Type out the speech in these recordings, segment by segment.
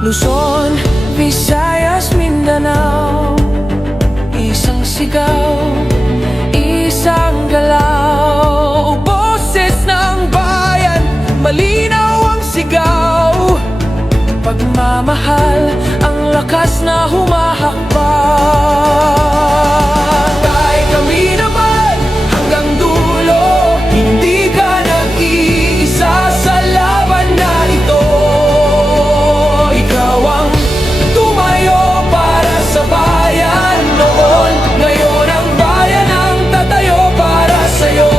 Luzon, Visayas, Mindanao. Isang sigaw, isang galaw. Boses ng bayan, malinaw ang sigaw. Pagmamahal, ang lakas na humahabag. Kahit kami naman hanggang dulo, hindi ka nag-iisa sa laban na ito. Ikaw ang tumayo para sa bayan noon. Ngayon ang bayan ang tatayo para sa'yo.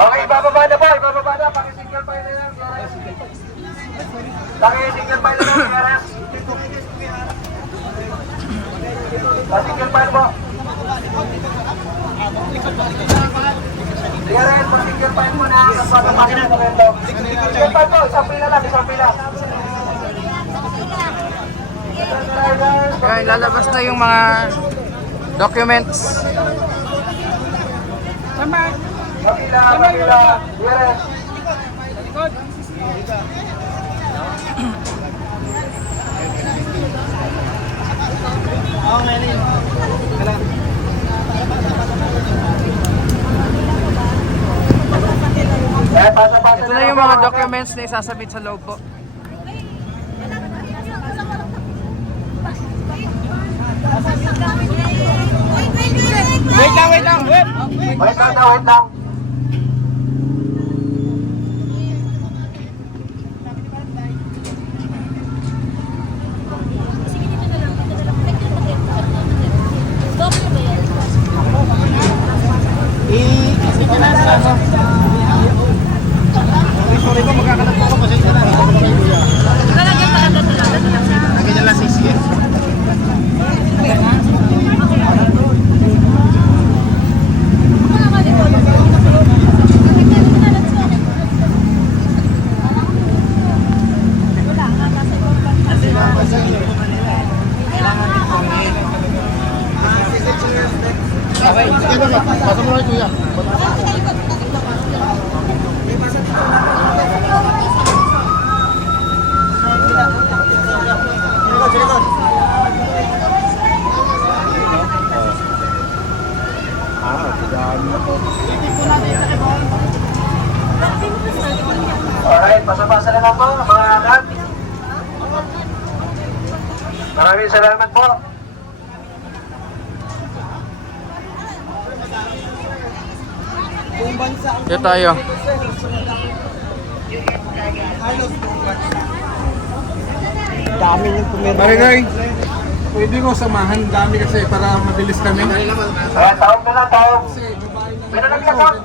Okay, bababa na po, bababa na. Paki-single file na lang, DRS. Paki-single file na lang, DRS. Paki-single file po. DRS, paki-single file po na. Paki-single file po. Single file po, isang pila lang, isang pila. Ayan, lalabas na yung mga documents. Kapila, kapila, DRS. Ito na yung mga documents na isasabit sa loob po. Wait lang, wait lang. Wait lang, wait lang. Sorry po, magkakalap po ako. Pasensya na. Nagyan lang CCS. Pasok mo lang ito yan. Alright, pasapasa naman po mga anak. Maraming salamat po. Ito tayo. Dami yung pumirma. Barangay, pwede ko samahan dami kasi para mabilis kami. Tawag na lang, tawag. May nagkasap.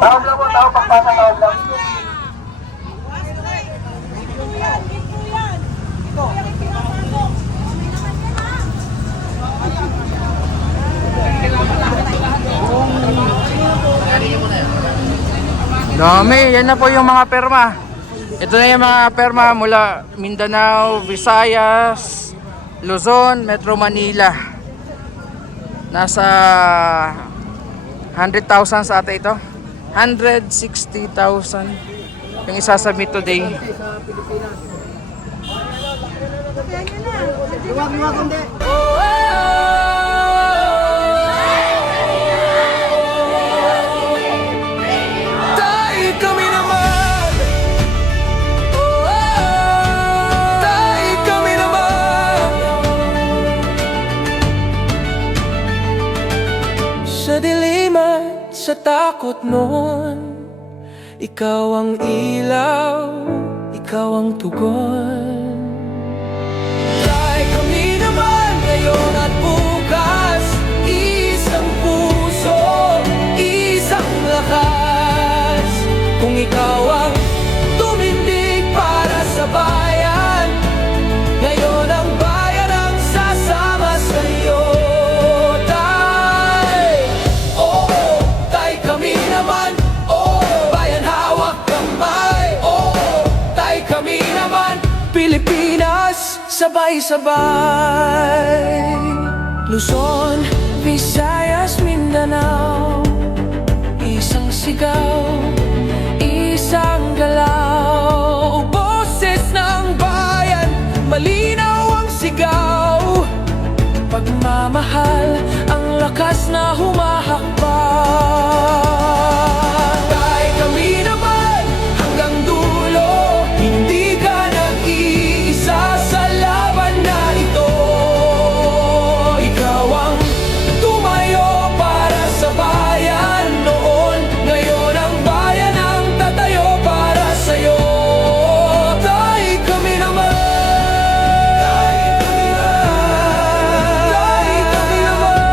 Tawag lang po, tawag, pagpasa, tawag lang. Dami, yan na po yung mga perma. Ito na yung mga perma mula Mindanao, Visayas, Luzon, Metro Manila. Nasa 100,000 sa ata ito. 160,000 yung isasubmit today. Sa dilim at sa takot noon, ikaw ang ilaw, ikaw ang tugon. Kahit kami naman ngayon at bukas, isang puso, isang lakas. Kung ikaw ang tumindig para sa bayan, ngayon ang bayan ang sasama sa'yo. Tay, oh, tay kami naman, oh. sabay-sabay. Luzon, Visayas, Mindanao, isang sigaw, isang galaw. Boses ng bayan, malinaw ang sigaw. Pagmamahal, ang lakas na humahabag. Kahit kami naman hanggang dulo, hindi ka nag-iisa sa laban na ito. Ikaw ang tumayo para sa bayan noon, ngayon ang bayan ang tatayo para sa'yo. Dahil kami naman, dahil kami naman,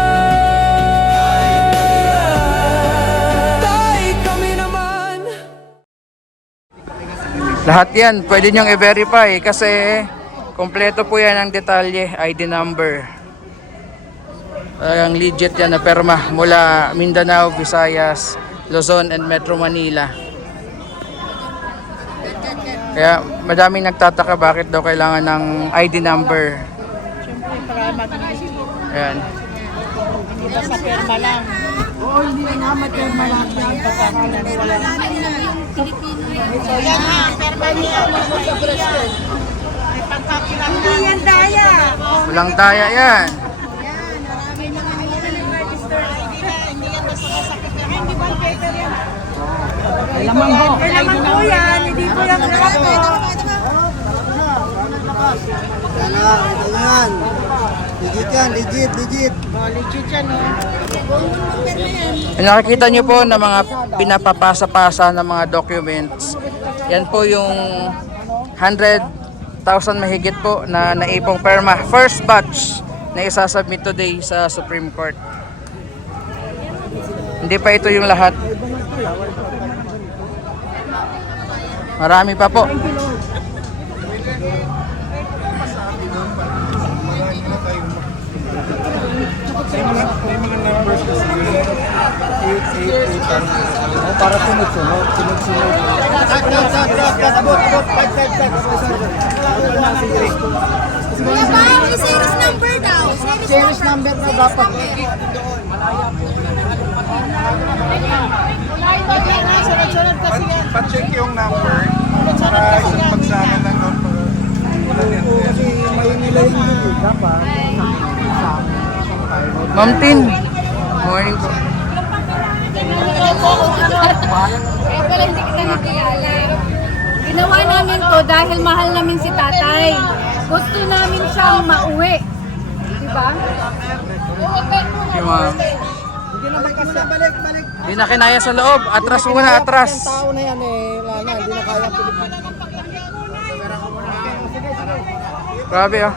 dahil kami naman. Lahat yan, pwede nyong i-verify kasi kompleto po yan ang detalye, ID number. Ang legit yan na perma mula Mindanao, Visayas, Luzon, and Metro Manila. Kaya madaming nagtataka bakit daw kailangan ng ID number. Siyempre, para mabilis. Ayan. Hindi basta perma lang. Oo, hindi naman perma lang. Baka wala. So yan ha, perma niya. Sa Brazil. May pagkakilang na. Hindi yan daya. Walang daya yan. Hindi yan basta masakit na. Hindi ba paper yan? Lamang po yan, hindi po yan grabe. Ito yan. Legit yan, legit. Legit yan, no? Nakikita nyo po na mga pinapapasa-pasa ng mga documents. Yan po yung 100,000 mahigit po na naipong perma. First batch na isasubmit today sa Supreme Court. Hindi pa ito yung lahat. Marami pa po. May mga numbers kasi 888 para sunod-sunod. Kuya ba, may series number daw. Series number na dapat. Sunod-sunod kasi yan. Pa-check yung number para isang pagsama ng number. Wala yan. May nilay yung dapat. Ma'am Tin, morning po. Kaya pala hindi kita nakilala. Ginawa namin to dahil mahal namin si tatay. Gusto namin siyang mauwi. Diba? Si ma'am. Hindi naman kasi balik. Hindi na kinaya sa loob. Atras muna, atras. Tao na yan eh. Wala na, hindi na kaya Pilipinas. Grabe ah.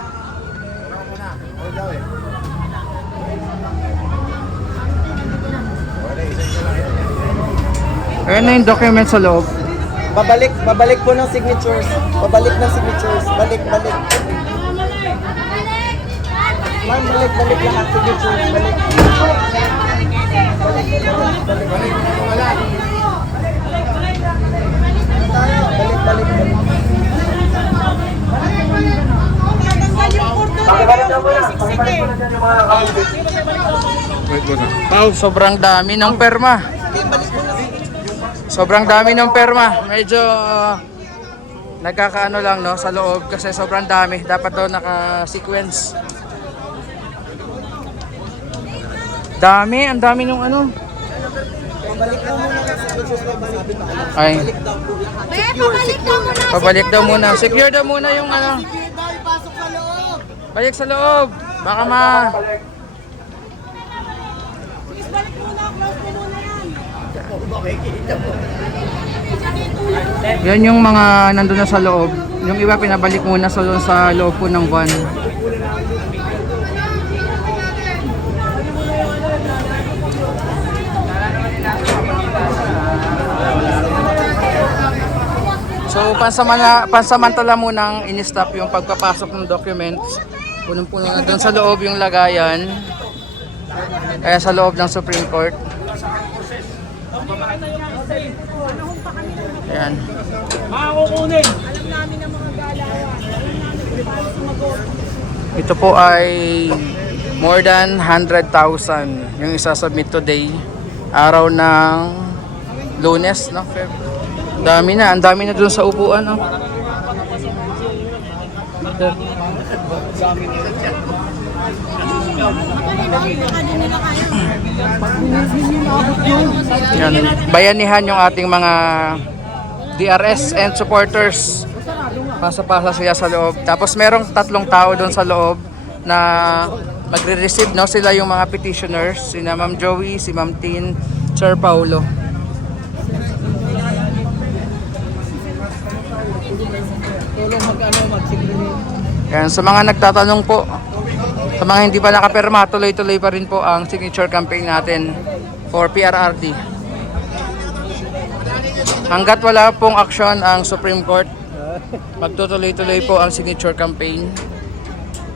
Ayan na yung document sa loob. Babalik po ng signatures. Babalik ng signatures. Balik. Ma'am, balik lahat signatures. Balik. Balik. Pakibalik na muna dyan yung mga kapatid. Wait muna. Pause. Sobrang dami ng perma. Sobrang dami ng perma. Medyo nagkakaano lang no sa loob kasi sobrang dami. Dapat daw naka-sequence. Ang dami nung ano. Ay, Be, pabalik daw muna. pabalik daw muna. Secure daw muna yung ano. Balik sa loob. Baka Yan yung mga nandun na sa loob. Yung iba pinabalik muna sa loob po ng van. So pansamantala munang in-stop yung pagpapasok ng documents. Punong-puno na doon sa loob yung lagayan. Kaya sa loob ng Supreme Court. Ayan. Makukunin. Alam namin ang mga galawan. Ito po ay more than 100,000 yung isasubmit today. Araw ng Lunes, no? Dami na, ang dami na dun sa upuan, no? Yan. Bayanihan yung ating mga DRS and supporters. Pasa-pasa sila sa loob. Tapos merong 3 tao doon sa loob na magre-receive, no? Sila yung mga petitioners, si Ma'am Joey, si Ma'am Tin, Sir Paulo. Yan, sa mga nagtatanong po, sa mga hindi pa nakapirma, tuloy-tuloy pa rin po ang signature campaign natin for PRRD. Hanggat wala pong aksyon ang Supreme Court, magtutuloy-tuloy po ang signature campaign.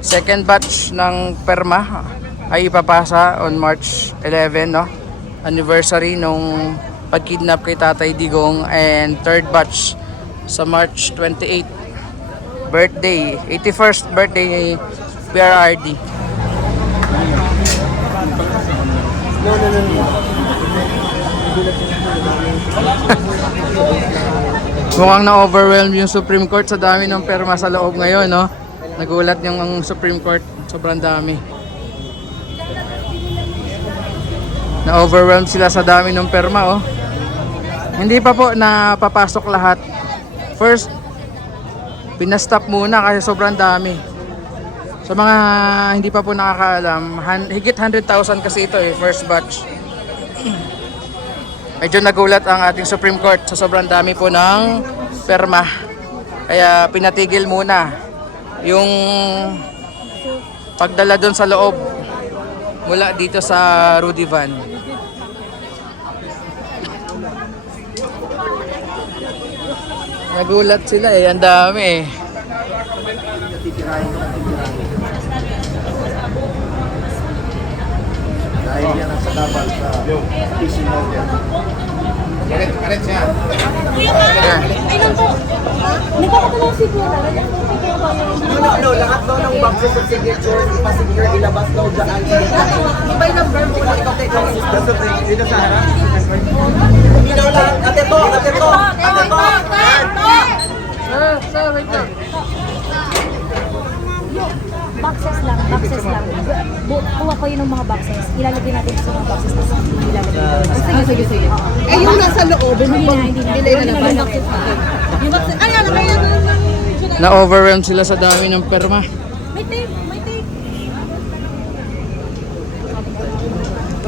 Second batch ng perma ay ipapasa on March 11, no? Anniversary nung pagkidnap kay Tatay Digong, and third batch sa March 28, birthday, 81st birthday ni PRRD. Mukhang na-overwhelm yung Supreme Court sa dami ng perma sa loob ngayon, no? Nagulat yung ang Supreme Court, sobrang dami. Na-overwhelm sila sa dami ng perma, oh. Hindi pa po napapasok lahat. First, pinastop muna kasi sobrang dami. Sa mga hindi pa po nakakaalam, higit 100,000 kasi ito eh, first batch. Medyo nagulat ang ating Supreme Court sa sobrang dami po ng perma. Kaya pinatigil muna yung pagdala doon sa loob mula dito sa Rudy Van. Nagulat sila eh, ang dami eh. Dahil yan ang sakabal sa PC model. Karet siya. Ayun po. Nagkakatalaw si Kuya. No, lahat daw ng boxes of signature, ipa-secure, ilabas daw dyan. Iba yung number mo na ikaw take home. Dito sa harap. Hindi daw lahat. Ate to. Sir, wait lang. Boxes lang. Kuha ko yun ng mga boxes. Ilalagay natin sa mga boxes. Tapos ilalagay. Sige. Eh, yung nasa loob, hindi na naman. Na-overwhelm sila sa dami ng perma. May tape.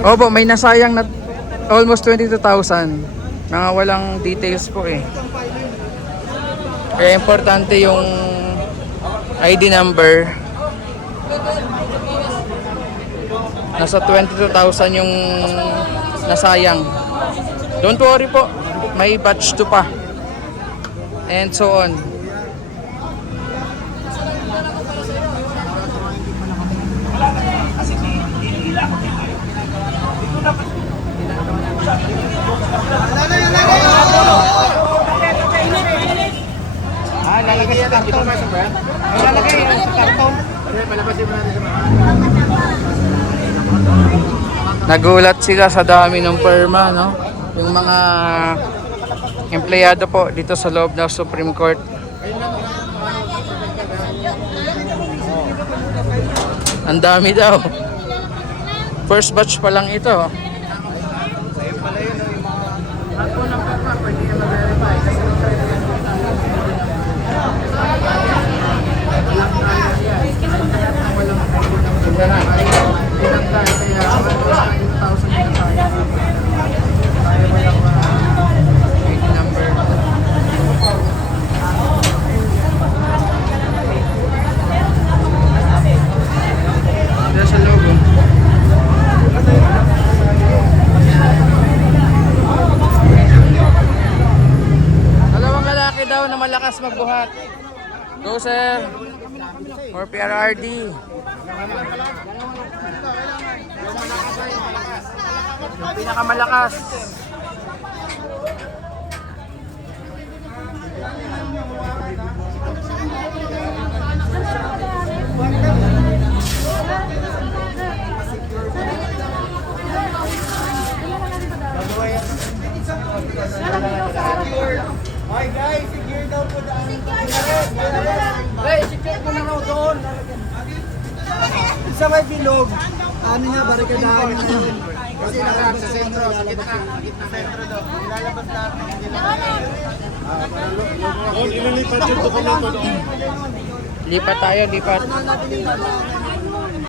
Opo, may nasayang na almost 22,000. Mga walang details po eh. Kaya importante yung ID number. Nasa 22,000 yung nasayang. Don't worry po, may batch 2 pa. And so on. Lalagay sa karton. Lalagay sa karton. Palabasin mo natin sa mga. Nagulat sila sa dami ng perma, no? Yung mga empleyado po dito sa loob ng Supreme Court. Ang dami daw. First batch pa lang ito. Dalawang lalaki daw na malakas magbuhat. Go sir! Or PRRD. Yung pinakamalakas. sa may bilog, ano niya, barikadahan niya ngayon. Kasi nakalabas sa sentro, sa gitna sentro daw. Ilalabas natin. Ililipat yung dokumento doon. Lipat tayo, lipat. Ano natin yung